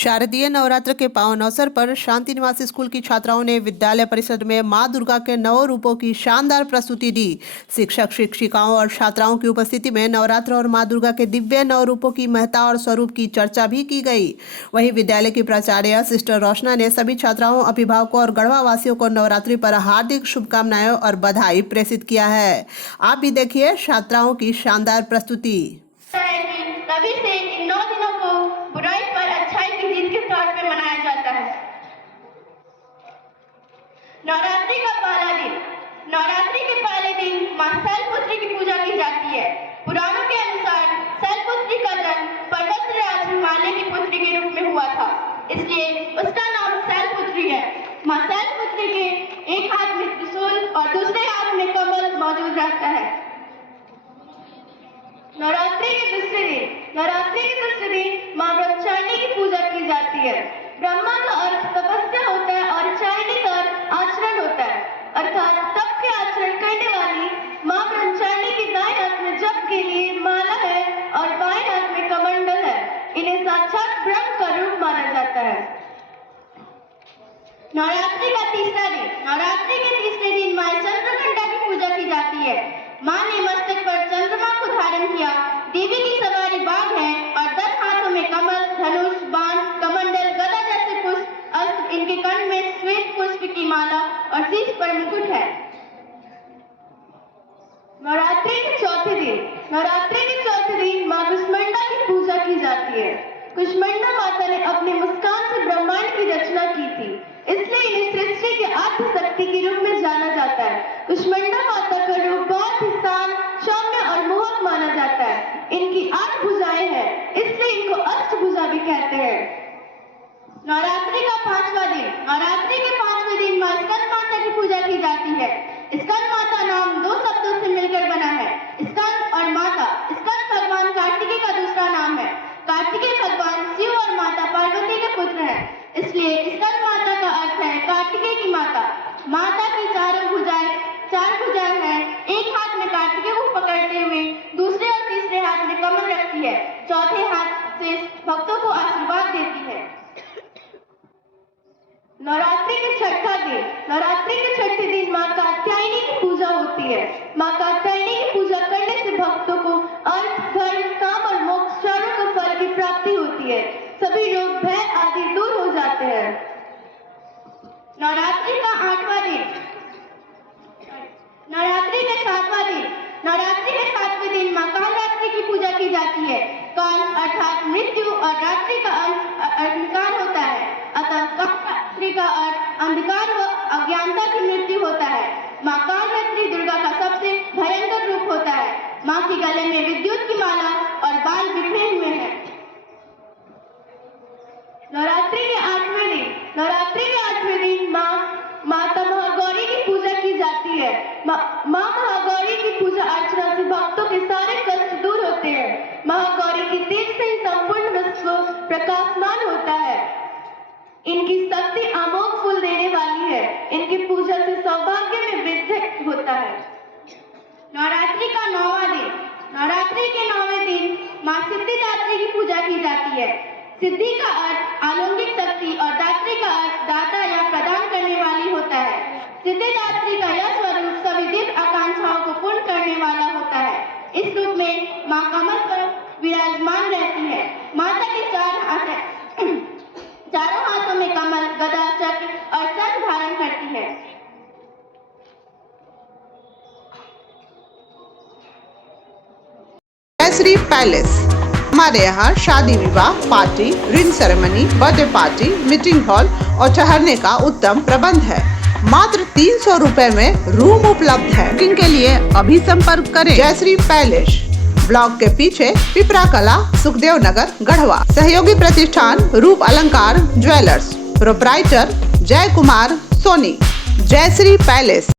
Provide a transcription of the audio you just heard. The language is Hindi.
शारदीय नवरात्र के पावन अवसर पर शांति निवासी स्कूल की छात्राओं ने विद्यालय परिसर में मां दुर्गा के नौ रूपों की शानदार प्रस्तुति दी। शिक्षक शिक्षिकाओं और छात्राओं की उपस्थिति में नवरात्र और मां दुर्गा के दिव्य नौ रूपों की महत्ता और स्वरूप की चर्चा भी की गई। वहीं विद्यालय की प्राचार्य सिस्टर रोशना ने सभी छात्राओं, अभिभावकों और गढ़वा वासियों को नवरात्रि पर हार्दिक शुभकामनाएं और बधाई प्रेषित किया है। आप भी देखिए छात्राओं की शानदार प्रस्तुति। तभी से इन 9 दिनों को बुराई पर अच्छाई की जीत के तौर पे मनाया जाता है। नवरात्रि का पहला दिन। नवरात्रि के पहले दिन मां शैलपुत्री की पूजा की जाती है। पुराणों के अनुसार शैलपुत्री का जन्म पर्वतराज हिमालय की पुत्री के रूप में हुआ था, इसलिए उसका नाम शैलपुत्री है। मां शैलपुत्री के एक हाथ में त्रिशूल और दूसरे हाथ में कमल मौजूद रहता है। नवरात्रि के दूसरे दिन मां ब्रह्मचारिणी की पूजा की जाती है। ब्रह्मा का अर्थ तपस्या होता है और चारिणी का अर्थ आचरण होता है, अर्थात तप के आचरण करने वाली मां ब्रह्मचारिणी के दाएं हाथ में जप के लिए माला है और बाएं हाथ में कमंडल है। इन्हें साक्षात ब्रह्म का रूप माना जाता है। नवरात्रि का तीसरा दिन। नवरात्रि के तीसरे दिन मां चंद्रघंटा की पूजा की जाती है। मां ने मस्तक पर चंद्रमा को धारण किया। देवी की सवारी बाघ है और 10 हाथों में कमल, धनुष, बाण, कमंडल, गदा जैसे पुष्प, अस्त्र, इनके कंठ में श्वेत पुष्प की माला और शीश पर मुकुट है। नवरात्रि के चौथे दिन मां कुष्मांडा की पूजा की जाती है। कुष्मांडा माता ने अपनी मुस्कान से ब्रह्मांड की रचना की थी, इसलिए इन्हें सृष्टि के आद्य शक्ति के रूप में जाना जाता है। कुष्मांडा माता का रूप बहुत ही शांत, सौम्य और मोहक माना जाता है। इनकी 8 भुजाएं हैं, इसलिए इनको अष्टभुजा भी कहते हैं। नवरात्रि का 5वां दिन। नवरात्रि के 5वें दिन मां स्कंद माता की पूजा की जाती है। स्कंद माता नाम 2 शब्दों से मिलकर बना है, स्कंद और माता। स्कंद भगवान कार्तिकेय का दूसरा नाम है। कार्तिकेय भगवान शिव और माता पार्वती के पुत्र हैं, इसलिए स्कंद माता का अर्थ है कार्तिकेय की माता। माता की 4 भुजाएं हैं। एक हाथ में कार्तिकेय को पकड़ते हुए दूसरे और तीसरे हाथ में कमल रखती है। चौथे हाथ से भक्तों को आशीर्वाद देती है। नवरात्रि के छठे दिन मां कात्यायनी की पूजा होती है। मां कात्यायनी की पूजा करने से भक्तों को अर्थ, धर्म, काम और मोक्ष चारों का फल की प्राप्ति होती है। सभी रोग, भय आदि दूर हो जाते हैं। नवरात्रि का 8वां दिन। नवरात्रि के 7वें दिन मां कालरात्रि की पूजा की जाती है। काल अर्थात मृत्यु और रात्रि का अंधकार होता है, अतः कालरात्रि का अर्थ अंधकार व अज्ञानता की मृत्यु होता है। मां कालरात्रि दुर्गा का सबसे भयंकर रूप होता है। मां के गले में विद्युत की माला और बाल बिखरे हुए हैं। नवरात्रि के 8वें दिन माता महागौरी की पूजा की जाती है। मां महागौरी की पूजा अर्चना से भक्तों के सारे कष्ट दूर होते हैं। महागौरी की तेज से ही संपूर्ण विश्व प्रकाशमान होता है। इनकी शक्ति अमोघ फूल देने वाली है। इनकी पूजा से सौभाग्य में वृद्धि होता है। नवरात्रि का 9वां दिन। नवरात्रि के 9वें दिन मां सिद्धिदात्री की पूजा की जाती है। सिद्धि का अर्थ अलौकिक शक्ति और दात्री का अर्थ दाता या प्रदान करने वाली होता है। सिद्धिदात्री का यह स्वरूप सभी दिव्य आकांक्षाओं को पूर्ण करने वाला होता है। इस रूप में मां कमल पर विराजमान रहती है। माता के 4 हाथ हैं। चारों हाथों में कमल, गदा, चक्र और शंख धारण करती है। जयश्री पैलेस। हमारे यहाँ शादी विवाह, party, ring ceremony, birthday party, meeting hall और ठहरने का उत्तम प्रबंध है। मात्र 300 रुपए में रूम उपलब्ध है। बुकिंग के लिए अभी संपर्क करें। जयश्री पैलेस, ब्लॉक के पीछे, पिपरा कला, सुखदेव नगर, गढ़वा। सहयोगी प्रतिष्ठान रूप अलंकार ज्वेलर्स। प्रोप्राइटर जय कुमार सोनी। जयश्री पैलेस।